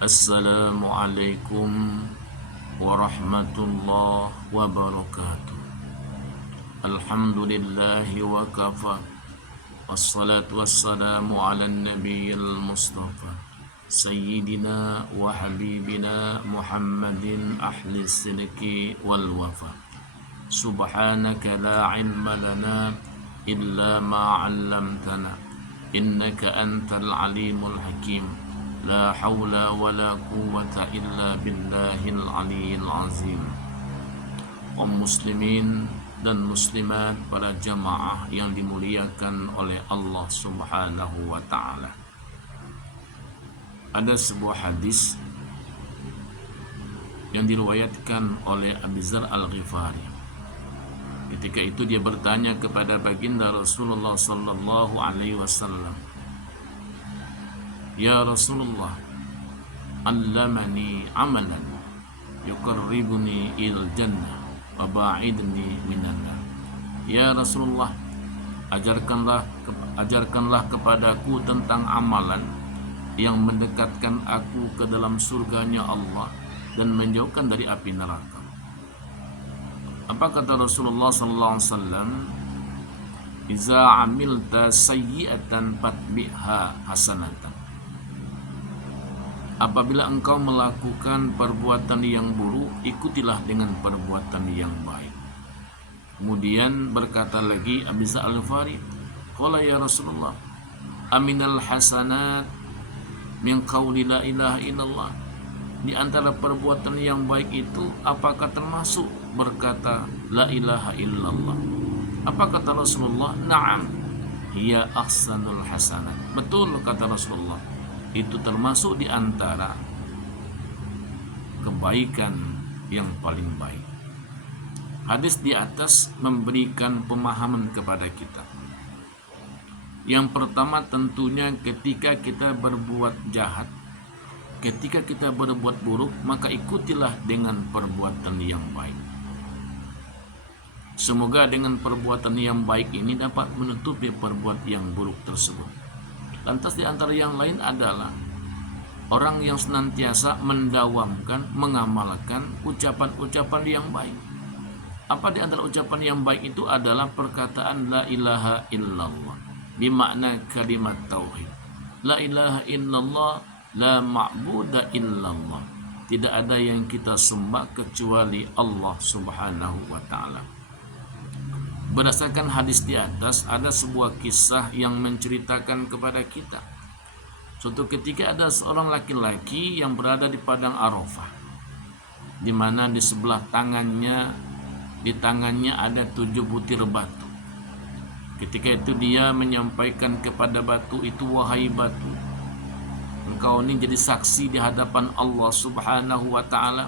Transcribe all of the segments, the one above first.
Assalamualaikum warahmatullahi wabarakatuh. Alhamdulillahi wa kafa. Wassalatu wassalamu ala nabiyil mustafa Sayyidina wa habibina Muhammadin ahli sidqi wal wafa. Subhanaka la ilma lana illa ma 'allamtana innaka antal alimul hakim. La hawla wa la quwwata illa billahil aliyyil azim. Kaum muslimin dan muslimat, para jamaah yang dimuliakan oleh Allah Subhanahu wa ta'ala. Ada sebuah hadis yang diriwayatkan oleh Abu Dzar Al-Ghifari. Ketika itu dia bertanya kepada baginda Rasulullah sallallahu alaihi wasallam, "Ya Rasulullah, allamani amalan yuqarribuni ilal jannah wa ba'idni minan nar." Ya Rasulullah, ajarkanlah kepadaku tentang amalan yang mendekatkan aku ke dalam surganya Allah dan menjauhkan dari api neraka. Apa kata Rasulullah sallallahu alaihi wasallam? "Iza amilta sayyi'atan fatbi'ha hasanatan." Apabila engkau melakukan perbuatan yang buruk, ikutilah dengan perbuatan yang baik. Kemudian berkata lagi Abu Dzar Al-Ghifari, "Qala ya Rasulullah, aminal hasanat min qawli la ilaha illallah." Di antara perbuatan yang baik itu apakah termasuk berkata la ilaha illallah? Apa kata Rasulullah? "Na'am, hiya ahsanul hasanat." Betul kata Rasulullah, itu termasuk di antara kebaikan yang paling baik. Hadis di atas memberikan pemahaman kepada kita. Yang pertama tentunya ketika kita berbuat jahat, ketika kita berbuat buruk, maka ikutilah dengan perbuatan yang baik. Semoga dengan perbuatan yang baik ini dapat menutupi perbuatan yang buruk tersebut. Lantas di antara yang lain adalah orang yang senantiasa mendawamkan, mengamalkan ucapan-ucapan yang baik. Apa di antara ucapan yang baik itu adalah perkataan la ilaha illallah, bermakna kalimat tauhid. La ilaha illallah, la ma'buda illallah. Tidak ada yang kita sembah kecuali Allah Subhanahu wa ta'ala. Berdasarkan hadis di atas, ada sebuah kisah yang menceritakan kepada kita. Suatu ketika ada seorang laki-laki yang berada di padang Arafah, di mana di sebelah tangannya ada 7 butir batu. Ketika itu dia menyampaikan kepada batu itu, "Wahai batu, engkau ini jadi saksi di hadapan Allah Subhanahu wa ta'ala."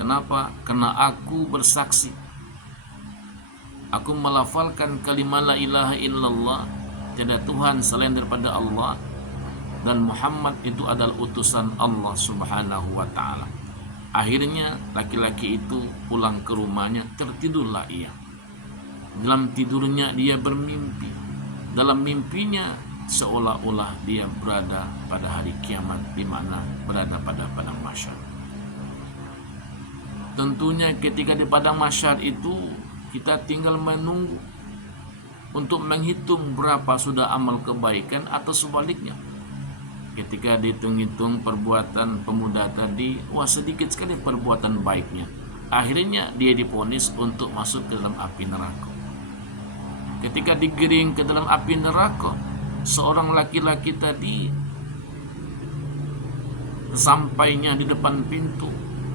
Kenapa? Karena aku bersaksi, aku melafalkan kalimat la ilaha illallah, tiada Tuhan selain daripada Allah, dan Muhammad itu adalah utusan Allah Subhanahu wa ta'ala. Akhirnya laki-laki itu pulang ke rumahnya, tertidurlah ia. Dalam tidurnya dia bermimpi. Dalam mimpinya seolah-olah dia berada pada hari kiamat, di mana berada pada padang mahsyar. Tentunya ketika di padang mahsyar itu kita tinggal menunggu untuk menghitung berapa sudah amal kebaikan, atau sebaliknya. Ketika dihitung-hitung perbuatan pemuda tadi, wah sedikit sekali perbuatan baiknya. Akhirnya dia divonis untuk masuk ke dalam api neraka. Ketika digiring ke dalam api neraka, seorang laki-laki tadi sampainya di depan pintu,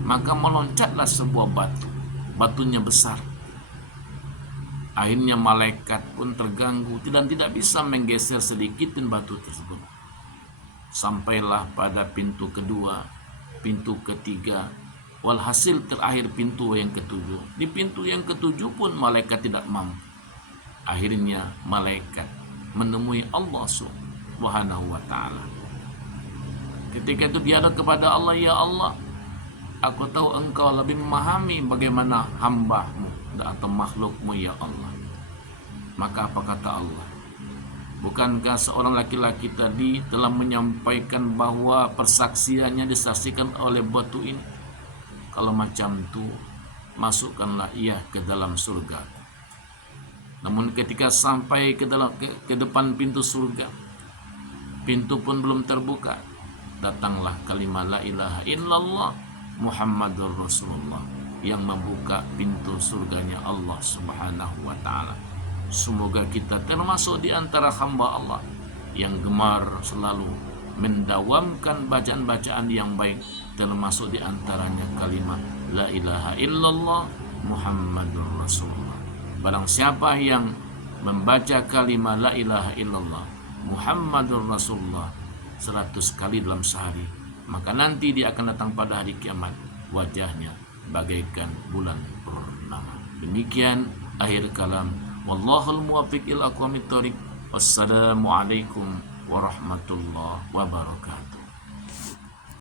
maka meloncatlah sebuah batu. Batunya besar. Akhirnya malaikat pun terganggu dan tidak bisa menggeser sedikit pun batu tersebut. Sampailah pada pintu kedua, pintu ketiga, walhasil terakhir pintu yang ketujuh. Di pintu yang ketujuh pun malaikat tidak mampu. Akhirnya malaikat menemui Allah Subhanahu wa ta'ala. Ketika itu dia kepada Allah, "Ya Allah, aku tahu engkau lebih memahami bagaimana hamba-Mu atau makhluk-Mu ya Allah." Maka apa kata Allah? Bukankah seorang laki-laki tadi telah menyampaikan bahwa persaksiannya disaksikan oleh batu ini? Kalau macam itu, masukkanlah ia ke dalam surga. Namun ketika sampai ke depan pintu surga, pintu pun belum terbuka, datanglah kalimat la ilaha illallah Muhammadur Rasulullah yang membuka pintu surganya Allah Subhanahu wa taala. Semoga kita termasuk di antara hamba Allah yang gemar selalu mendawamkan bacaan-bacaan yang baik, termasuk di antaranya kalimat la ilaha illallah Muhammadur Rasulullah. Barang siapa yang membaca kalimat la ilaha illallah Muhammadur Rasulullah 100 kali dalam sehari, maka nanti dia akan datang pada hari kiamat wajahnya bagaikan bulan purnama. Demikian akhir kalam. Wallahul muwaffiq ila aqwamit thoriq. Wassalamualaikum warahmatullahi wabarakatuh.